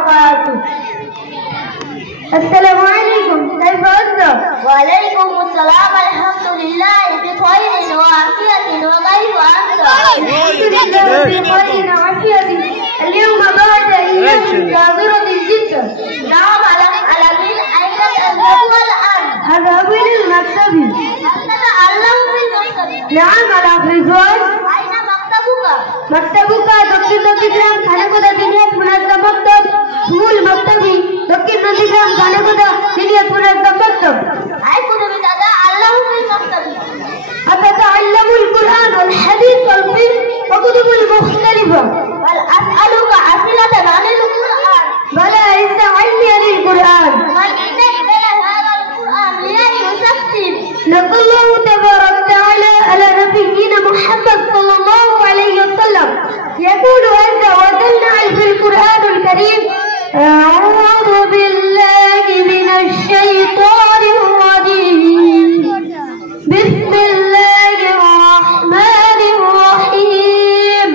وبركاته. السلام عليكم، كيف أنت؟ وعليكم السلام، الحمد لله بخير وعافية، وكيف أنت؟ الحمد لله بخير وعافية. اليوم بعد أيام كاظرة جدا. نعم العالمين، أين تذهب الآن؟ أذهب إلى المكتب. هل تتعلم في المكتب؟ نعم الأفريقيان. أين مكتبك؟ مكتبك دكتور ننديগ্رام خانقदा দিনিয়াত মুনাজ্জাম মক্তব স্কুল মক্তবি দক্ষিণ নন্দীগ্রাম খানেকুদা দিনিয়াত মুনাজ্জাম মক্তব. أي كتب تتعلم في المكتب؟ أتتعلم القرآن والحديث والفقه وكتب المختلفة. بل أسألك أسئلة عن القرآن. بلى استعني عن القرآن. من نزل هذا القرآن لأي يسفسر؟ نقل الله تبارك وتعالى على نبينا محمد صلى الله عليه وسلم يقول عز وجل في القرآن الكريم: أعوذ بالله من الشيطان الرجيم، بسم الله الرحمن الرحيم،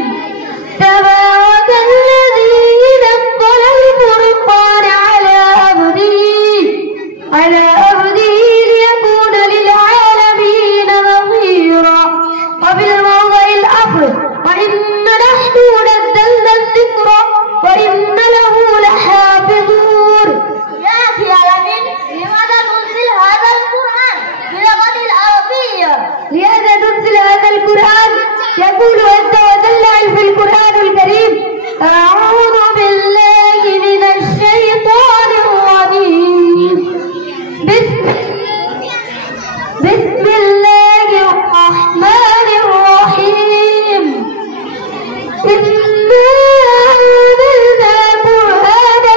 تبارك الذي نزل الفرقان على عبده ليكون للعالمين نظيرا. وفي الموضع الآخر: وإن نحن نزلنا الذكر وإن له لحافظون. يا أخي العالمين، لماذا ننزل هذا القرآن بلغة العربية؟ لهذا ننزل هذا القرآن. يقول عز وجل في القرآن الكريم: أعوذ بالله من الشيطان الرجيم، بسم الله الرحمن الرحيم، إنا أنزلنا قرآنا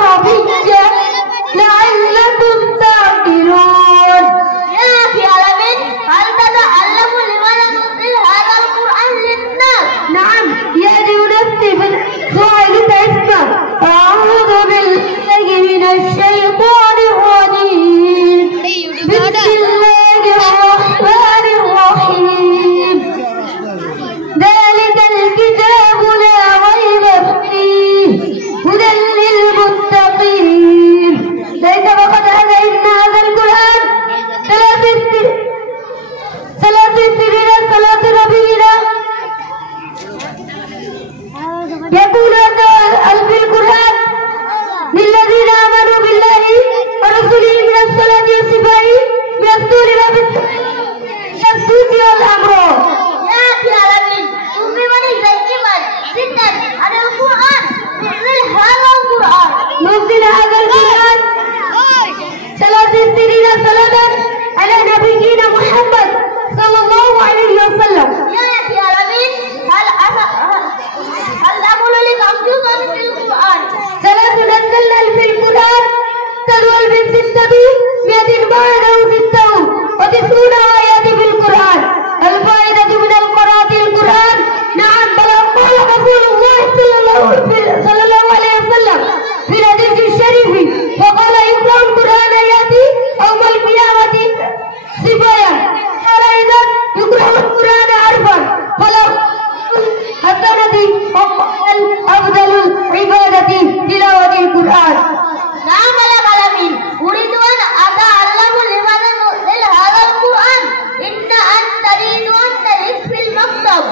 عربيا لعلكم تعقلون. يا أخي العالمين، هل تتعلم لماذا ننزل هذا القرآن للناس؟ نعم، يأتي نفسي بالفاعل اسمه. أعوذ بالله من الشيطان الرجيم، بسم الله الرحمن الرحيم، ذلك الكتاب لا ريب فيه هدى للمتقين. ليس فقط هذا، إن هذا القرآن 3 سنين صلاة نبينا. يقول في القرآن: للذين آمنوا بالله ورسوله من الصلاة والصفاء من السور والصوت والأمر. يا أخي العالمين، تؤمنون دائما جدا عن القرآن. ننزل هذا القرآن. نزل هذا القرآن 3 سنين صلاة على نبينا محمد صلى الله عليه وسلم. يا أخي العالمين، هل أقول لك أمجودا في القرآن؟ 3 نزلنا في القرآن تدول من 600 بعده 96 آيات في القرآن. الفائدة من القراءة القرآن: نعم، بل قال رسول الله صلى الله عليه وسلم في الحديث الشريف، وقال: يقرأ القرآن يأتي يوم القيامة صبايا. قال: إذا يقرأ القرآن عرفا فلو حسنة أفضل العبادة تلاوة القرآن. نعم العالمين، أريد أن أتعلم لماذا ننزل هذا القرآن. إن أنت تريد أن تجلس في المكتب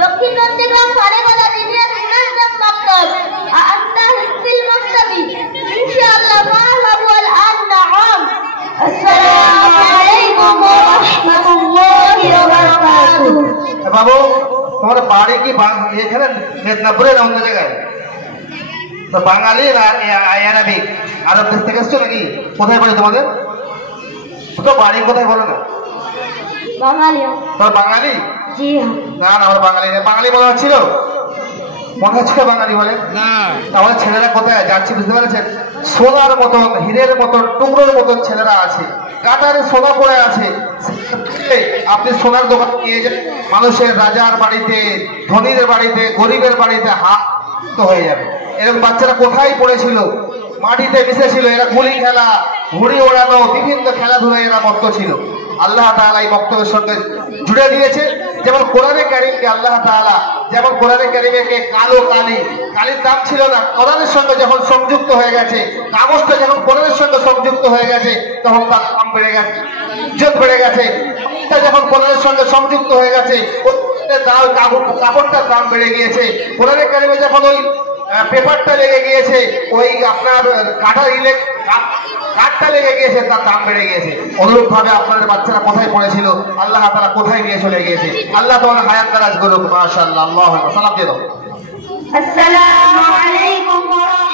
دক্ষিণ নন্দীগ্রাম খানেকুদা দিনিয়াত মুনাজ্জাম মক্তব. أنت في المكتب إن شاء الله. فأذهب الآن. نعم. السلام عليكم ورحمة الله وبركاته. বাবু, তোমার বাড়ি কি এখানে মেদিনীপুরে না অন্য জায়গায়? তো বাঙালি না আরবি? আরব দেশ থেকে এসছো নাকি? কোথায় বাড়ি তোমাদের? তো বাড়ি কোথায় বলো না? বাঙালি। তোর বাঙালি? জি না না, আমার বাঙালি না। বাঙালি মনে হচ্ছিল, মনে হচ্ছিল বাঙালি বলে না। আমাদের ছেলেরা কোথায় যাচ্ছে বুঝতে পেরেছেন? সোনার মতন, হীরের মতন, টুকরোর মতন ছেলেরা আছে, কাটারে সোনা পড়ে আছে। আপনি সোনার দোকান নিয়ে যান, মানুষের রাজার বাড়িতে, ধনীদের বাড়িতে, গরিবের বাড়িতে হাত হয়ে যাবে। এরকম বাচ্চারা কোথায় পড়েছিল? মাটিতে মিশেছিল। এরা গুলি খেলা, ঘুড়ি ওড়ানো, বিভিন্ন খেলাধুলায় এরা মত্ত ছিল। আল্লাহ তাআলা এই বক্তব্যের সঙ্গে জুড়ে দিয়েছে। যেমন কোরআনে কারীমকে আল্লাহ তাআলা যেমন কোরআনে কারীমকে কালো কালির দাম ছিল না, কোরআনের সঙ্গে যখন সংযুক্ত হয়ে গেছে, কাগজটা যখন কোরআনের সঙ্গে সংযুক্ত হয়ে গেছে তখন তার দাম বেড়ে গেছে, ইজ্জত বেড়ে গেছে। যখন কোরআনের সঙ্গে সংযুক্ত হয়ে গেছে কাপড়টার দাম বেড়ে গিয়েছে। কোরআনে কারীমে যখন ওই পেপারটা লেগে গিয়েছে, ওই আপনার কাঠটা লেগে গিয়েছে, তার দাম বেড়ে গিয়েছে। অনুরূপ ভাবে আপনাদের বাচ্চারা কোথায় পড়েছিল, আল্লাহ তাআলা কোথায় নিয়ে চলে গিয়েছে। আল্লাহ তোমার হায়াত দারাজ করুক। মাশাআল্লাহ, আল্লাহু আকবার। সালাম দিয়ে দাও। আসসালামু আলাইকুম ওয়া